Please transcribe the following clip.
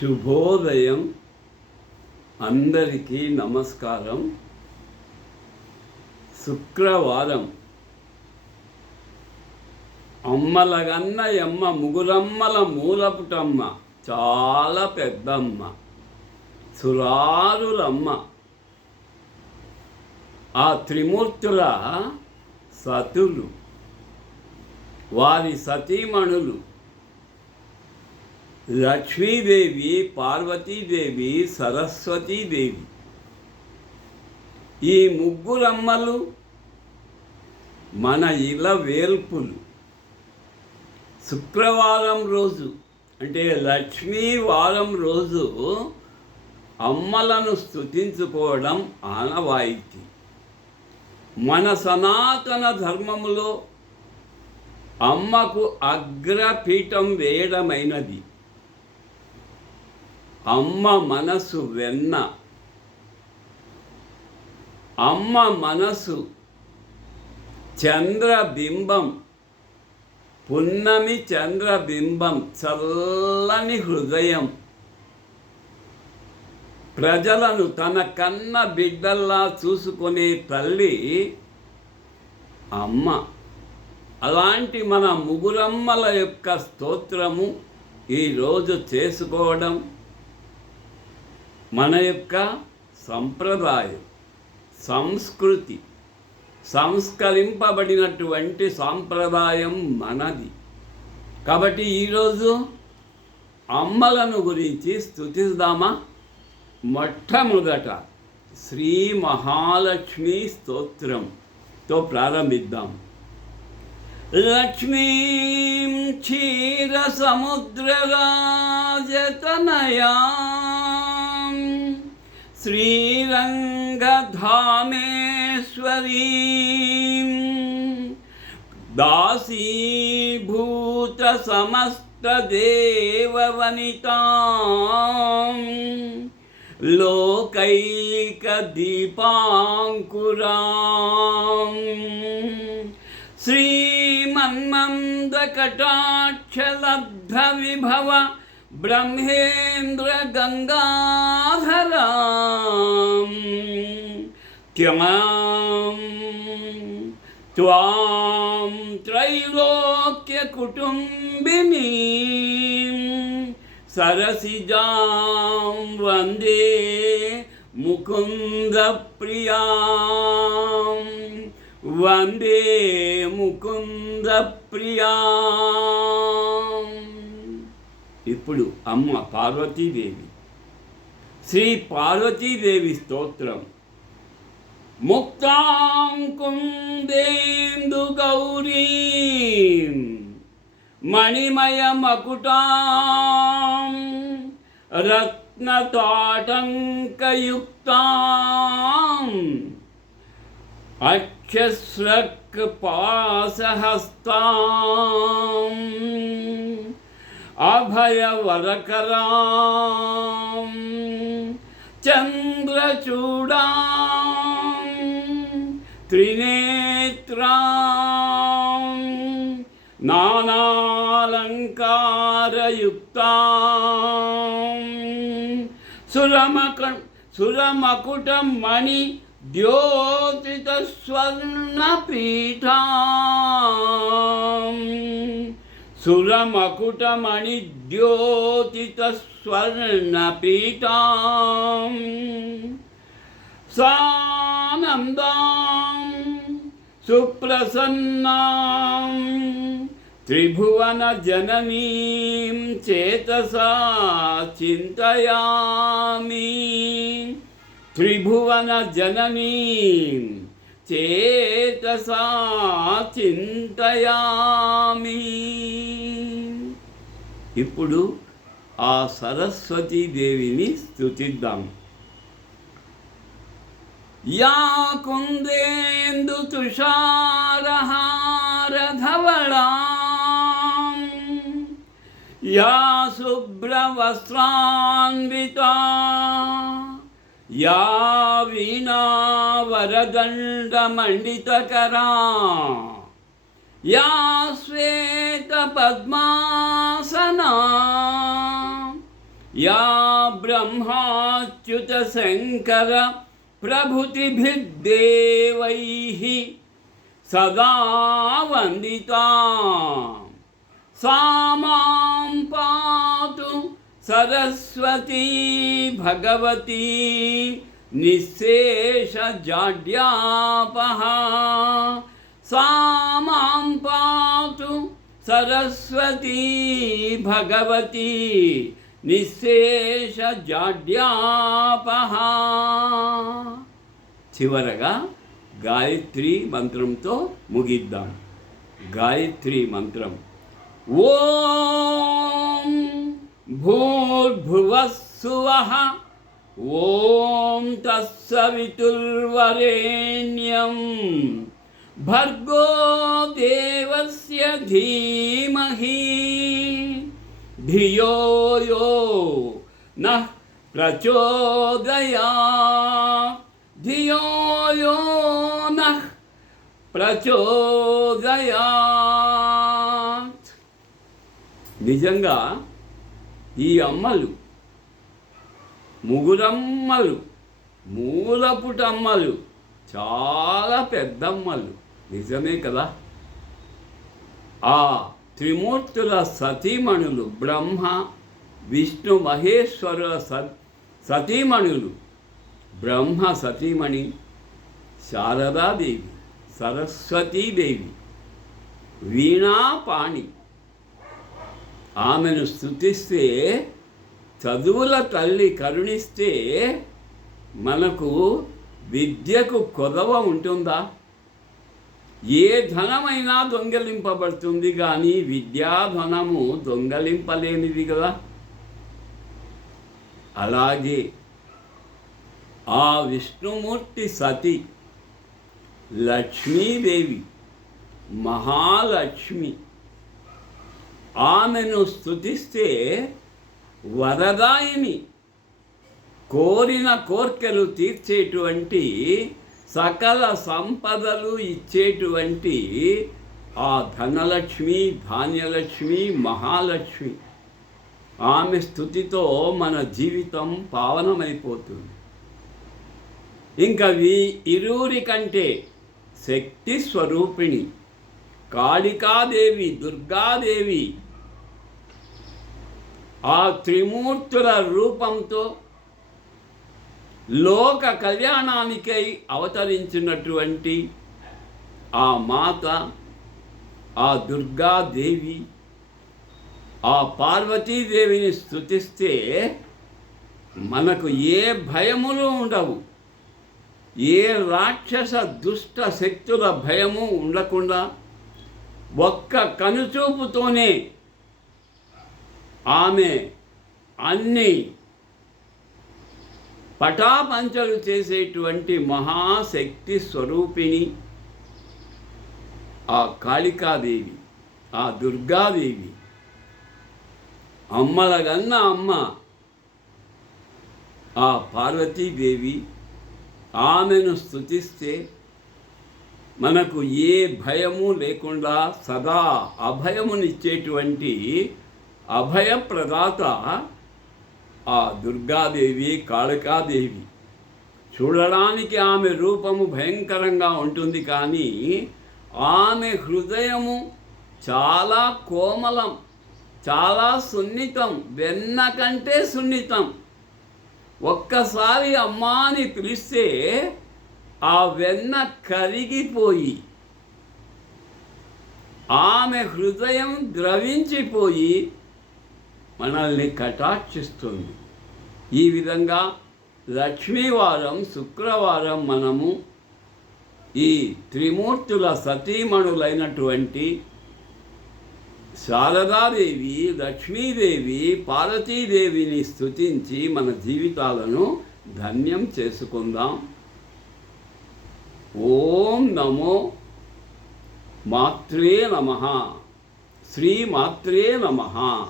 శుభోదయం. అందరికీ నమస్కారం. శుక్రవారం. అమ్మలగన్న ఎమ్మ ముగురమ్మల మూలపుటమ్మ చాలా పెద్దమ్మ సురారులమ్మ. ఆ త్రిమూర్తుల సతులు వారి సతీమణులు లక్ష్మీదేవి పార్వతీదేవి సరస్వతీదేవి. ఈ ముగ్గురమ్మలు మన ఇల వేల్పులు. శుక్రవారం రోజు అంటే లక్ష్మీ వారం రోజు అమ్మలను స్తుతించుకోవడం ఆనవాయితీ. మన సనాతన ధర్మములో అమ్మకు అగ్రపీఠం వేయడమైనది. అమ్మ మనసు వెన్న. అమ్మ మనసు చంద్రబింబం. పున్నమి చంద్రబింబం చల్లని హృదయం. ప్రజలను తన కన్న బిడ్డల్లా చూసుకునే తల్లి అమ్మ. అలాంటి మన ముగురమ్మల యొక్క స్తోత్రము ఈరోజు చేసుకోవడం. మన యొక్క సంప్రదాయం సంస్కృతి సంస్కరింపబడినటువంటి సాంప్రదాయం మనది. కాబట్టి ఈరోజు అమ్మలను గురించి స్థుతిద్దామా మొట్టమొదట శ్రీ మహాలక్ష్మి స్తోత్రంతో ప్రారంభిద్దాం. లక్ష్మీం క్షీరసముద్రరాజతనయాం श्रीरंगी दासी भूत श्रीरङ्गधामेश्वरीं। दासीभूतसमस्तदेववनिताम्। लोकैकदीपाङ्कुराम्। श्रीमन्मन्दकटाक्षलब्धविभव ब्रह्मेन्द्रगङ्गाधरां सरसी त्वां वंदे मुकुंद प्रिया वंदे मुकुंद प्रिया ఇప్పుడు అమ్మ పార్వతీదేవి. శ్రీ పార్వతీదేవి స్తోత్రం. ముక్తాంకుందేందు గౌరీ. మణిమయ మకుటాం. రత్నతాటంకయుక్తాం అక్షస్రక్ పాసహస్తాం అభయవరకరాం. చంద్రచూడాం. త్రినేత్రాం. నానాలంకారయుక్తాం. సురమక సురమకుటం మణి ద్యోతిత స్వర్ణపీఠా सुरमकुटमणिद्योतितस्वर्णपीटां सानन्दां सुप्रसन्नां त्रिभुवनजननीं चेतसा चिन्तयामि। त्रिभुवनजननीम् చేతసా చింతయామి ఇప్పుడు ఆ సరస్వతీదేవిని స్థుతిద్దాం యా కుందేందు తుషారహారధవళా. యా शुभ्रवस्त्रान्विता ಯಾವಿನಾ ವರದಂಡಮಂಡಿತಕರಾ ಯಾ ಶ್ವೇತ ಪದ್ಮಾಸನಾ या ब्रह्माच्युतशङ्कर प्रभृतिभिर्देवैः सदा वन्दिता सामा सरस्वती भगवती निःशेषजाड्यापः सा मां पातु सरस्वती भगवती నిశేషజాడ్యాపహ చివరగా గాయత్రి మంత్రంతో ముగిద్దాం గాయత్రి మంత్రం ఓం भूर्भुवस्सुवः। ॐ तत्सवितुर्वरेण्यं भर्गो देवस्य धीमहि। धियो यो नः प्रचोदया धियो यो नः प्रचोदयात्। निजङ्गा ఈ అమ్మలు ముగురమ్మలు మూలపుటమ్మలు చాలా పెద్దమ్మలు. నిజమే కదా? ఆ త్రిమూర్తుల సతీమణులు బ్రహ్మ విష్ణు మహేశ్వరుల స సతీమణులు. బ్రహ్మ సతీమణి శారదాదేవి సరస్వతీదేవి వీణాపాణి ఆమెను స్థుతిస్తే చదువుల తల్లి కరుణిస్తే మనకు విద్యకు కొదవ ఉంటుందా? ఏ ధనమైనా దొంగలింపబడుతుంది కానీ విద్యాధనము దొంగలింపలేనిది కదా అలాగే ఆ విష్ణుమూర్తి సతి లక్ష్మీదేవి మహాలక్ష్మి ఆమెను స్థుతిస్తే వరదాయిని కోరిన కోర్కెలు తీర్చేటువంటి సకల సంపదలు ఇచ్చేటువంటి ఆ ధనలక్ష్మి ధాన్యలక్ష్మి మహాలక్ష్మి. ఆమె స్థుతితో మన జీవితం పావనమైపోతుంది. ఇంకా వీ ఇరువురి కంటే శక్తి స్వరూపిణి. కాళికాదేవి దుర్గాదేవి ఆ త్రిమూర్తుల రూపంతో లోక కళ్యాణానికై అవతరించినటువంటి ఆ మాత ఆ దుర్గాదేవి ఆ పార్వతీదేవిని స్థుతిస్తే మనకు ఏ భయములు ఉండవు. ఏ రాక్షస దుష్ట శక్తుల భయము ఉండకుండా ఒక్క కనుచూపుతోనే ఆమె అన్ని పటాపంచలు చేసేటువంటి మహాశక్తి స్వరూపిణి ఆ కాళికాదేవి ఆ దుర్గాదేవి అమ్మలగన్న అమ్మ ఆ పార్వతీదేవి ఆమెను స్థుతిస్తే మనకు ఏ భయము లేకుండా సదా అభయమునిచ్చేటువంటి అభయప్రదాత ఆ దుర్గాదేవి కాళికాదేవి. చూడడానికి ఆమె రూపము భయంకరంగా ఉంటుంది కానీ ఆమె హృదయము చాలా కోమలం చాలా సున్నితం వెన్న కంటే సున్నితం. ఒక్కసారి అమ్మా అని పిలిస్తే ఆ వెన్న కరిగిపోయి ఆమె హృదయం ద్రవించిపోయి మనల్ని కటాక్షిస్తుంది. ఈ విధంగా లక్ష్మీవారం శుక్రవారం మనము ఈ త్రిమూర్తుల సతీమణులైనటువంటి శారదాదేవి లక్ష్మీదేవి పార్వతీదేవిని స్థుతించి మన జీవితాలను ధన్యం చేసుకుందాం. ఓం నమో మాత్రే నమ. శ్రీమాత్రే నమ.